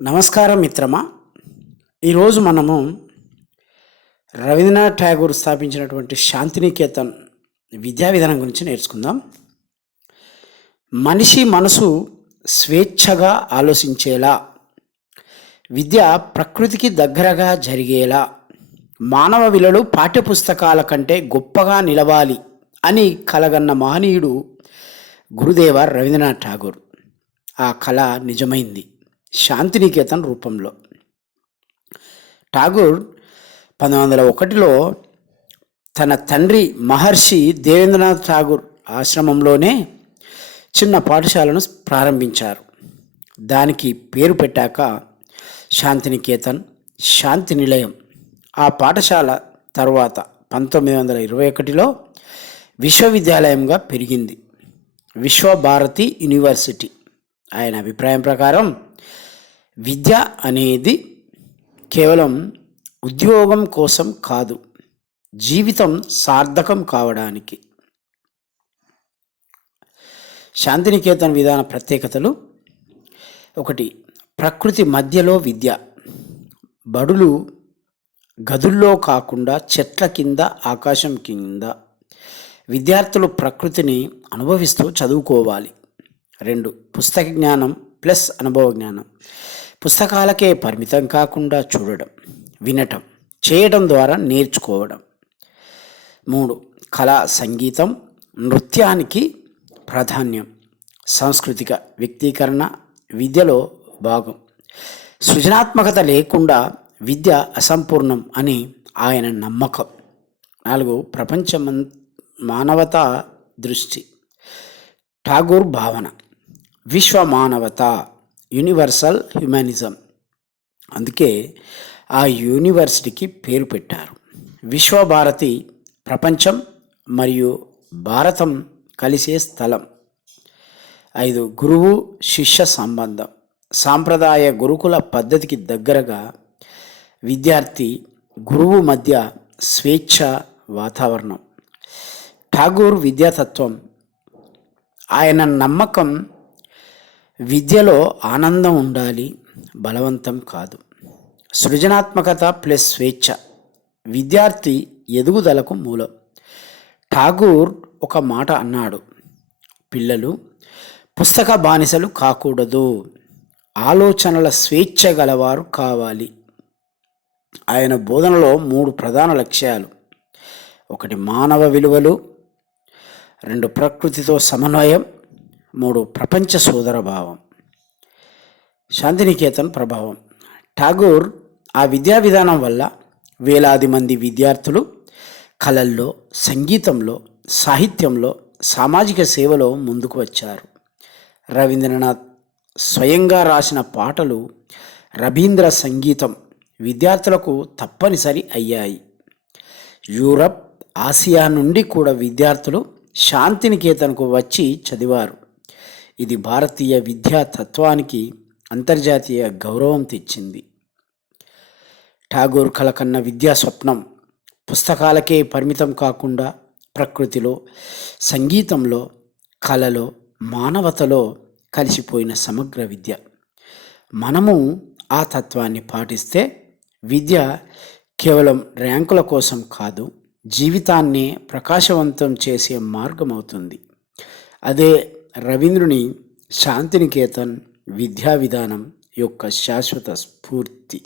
నమస్కారం మిత్రమా. ఈరోజు మనము రవీంద్రనాథ్ ఠాగూర్ స్థాపించినటువంటి శాంతినికేతన్ విద్యా విధానం గురించి నేర్చుకుందాం. మనిషి మనసు స్వేచ్ఛగా ఆలోచించేలా విద్య ప్రకృతికి దగ్గరగా జరిగేలా మానవ విలువలు పాఠ్యపుస్తకాల కంటే గొప్పగా నిలవాలి అని కలగన్న మహనీయుడు గురుదేవ రవీంద్రనాథ్ ఠాగూర్. ఆ కళ నిజమైంది. శాంతినికేతన్ రూపంలో. ఠాగూర్ పంతొమ్మిది వందల ఒకటిలో తన తండ్రి మహర్షి దేవేంద్రనాథ్ ఠాగూర్ ఆశ్రమంలోనే చిన్న పాఠశాలను ప్రారంభించారు. దానికి పేరు పెట్టాక శాంతినికేతన్ శాంతి నిలయం. ఆ పాఠశాల తర్వాత పంతొమ్మిది వందల ఇరవై ఒకటిలో విశ్వవిద్యాలయంగా పెరిగింది. విశ్వభారతి యూనివర్సిటీ. ఆయన అభిప్రాయం ప్రకారం విద్య అనేది కేవలం ఉద్యోగం కోసం కాదు జీవితం సార్థకం కావడానికి. శాంతినికేతన్ విధాన ప్రత్యేకతలు ఒకటి ప్రకృతి మధ్యలో విద్య. బడులు గదుల్లో కాకుండా చెట్ల కింద ఆకాశం కింద విద్యార్థులు ప్రకృతిని అనుభవిస్తూ చదువుకోవాలి. రెండు పుస్తక జ్ఞానం ప్లస్ అనుభవ జ్ఞానం. పుస్తకాలకే పరిమితం కాకుండా చూడడం వినటం చేయడం ద్వారా నేర్చుకోవడం. మూడు కళ సంగీతం నృత్యానికి ప్రాధాన్యం సాంస్కృతిక వ్యక్తీకరణ విద్యలో భాగం. సృజనాత్మకత లేకుండా విద్య అసంపూర్ణం అని ఆయన నమ్మకం. నాలుగు ప్రపంచమం మానవతా దృష్టి ఠాగూర్ భావన. విశ్వ మానవత యూనివర్సల్ హ్యుమానిజం. అందుకే ఆ యూనివర్సిటీకి పేరు పెట్టారు. విశ్వభారతి ప్రపంచం మరియు భారతం కలిసే స్థలం. ఐదు గురువు శిష్య సంబంధం. సాంప్రదాయ గురుకుల పద్ధతికి దగ్గరగా విద్యార్థి గురువు మధ్య స్వేచ్ఛ వాతావరణం. ఠాగూర్ విద్యాతత్వం. ఆయన నమ్మకం విద్యలో ఆనందం ఉండాలి బలవంతం కాదు. సృజనాత్మకత ప్లస్ స్వేచ్ఛ. విద్యార్థి ఎదుగుదలకు మూలం. ఠాగూర్ ఒక మాట అన్నాడు. పిల్లలు పుస్తక బానిసలు కాకూడదు. ఆలోచనల స్వేచ్ఛ గలవారు కావాలి. ఆయన బోధనలో మూడు ప్రధాన లక్ష్యాలు. ఒకటి మానవ విలువలు రెండు ప్రకృతితో సమన్వయం మూడు ప్రపంచ సోదర భావం. శాంతినికేతన్ ప్రభావం. ఠాగూర్ ఆ విద్యా విధానం వల్ల వేలాది మంది విద్యార్థులు కళల్లో సంగీతంలో సాహిత్యంలో సామాజిక సేవలో ముందుకు వచ్చారు. రవీంద్రనాథ్ స్వయంగా రాసిన పాటలు రవీంద్ర సంగీతం విద్యార్థులకు తప్పనిసరి అయ్యాయి. యూరప్ ఆసియా నుండి కూడా విద్యార్థులు శాంతినికేతన్కు వచ్చి చదివారు. ఇది భారతీయ విద్యా తత్వానికి అంతర్జాతీయ గౌరవం తెచ్చింది. ఠాగూర్ కలకన్న విద్యా స్వప్నం పుస్తకాలకే పరిమితం కాకుండా ప్రకృతిలో సంగీతంలో కళలో మానవతలో కలిసిపోయిన సమగ్ర విద్య. మనము ఆ తత్వాన్ని పాటిస్తే విద్య కేవలం ర్యాంకుల కోసం కాదు జీవితాన్ని ప్రకాశవంతం చేసే మార్గం అవుతుంది అదే రవీంద్రుని శాంతినికేతన్ విద్యా విధానం యొక్క శాశ్వత స్ఫూర్తి.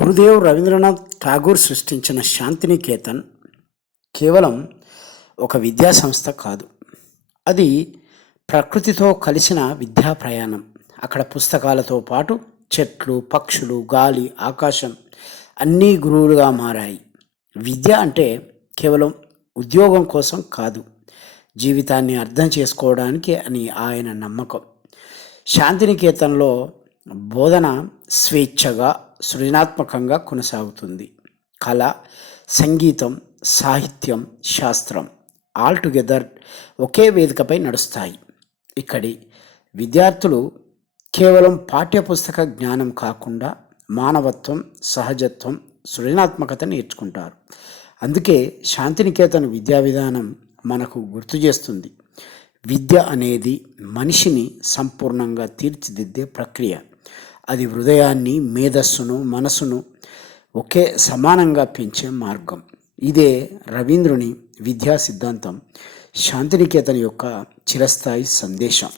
గురుదేవ్ రవీంద్రనాథ్ ఠాగూర్ సృష్టించిన శాంతినికేతన్ కేవలం ఒక విద్యా సంస్థ కాదు. అది ప్రకృతితో కలిసిన విద్యా ప్రయాణం అక్కడ పుస్తకాలతో పాటు చెట్లు పక్షులు గాలి ఆకాశం అన్నీ గురువులుగా మారాయి. విద్య అంటే కేవలం ఉద్యోగం కోసం కాదు. జీవితాన్ని అర్థం చేసుకోవడానికి అని ఆయన నమ్మకం. శాంతినికేతన్లో బోధన స్వేచ్ఛగా సృజనాత్మకంగా కొనసాగుతుంది. కళ సంగీతం సాహిత్యం శాస్త్రం ఆల్ టుగెదర్ ఒకే వేదికపై నడుస్తాయి. ఇక్కడి విద్యార్థులు కేవలం పాఠ్యపుస్తక జ్ఞానం కాకుండా మానవత్వం సహజత్వం సృజనాత్మకత నేర్చుకుంటారు. అందుకే శాంతినికేతన్ విద్యా విధానం మనకు గుర్తు చేస్తుంది. విద్య అనేది మనిషిని సంపూర్ణంగా తీర్చిదిద్దే ప్రక్రియ. అది హృదయాన్ని మేధస్సును మనసును ఒకే సమానంగా పెంచే మార్గం. ఇదే రవీంద్రుని విద్యా సిద్ధాంతం శాంతినికేతన్ యొక్క చిరస్థాయి సందేశం.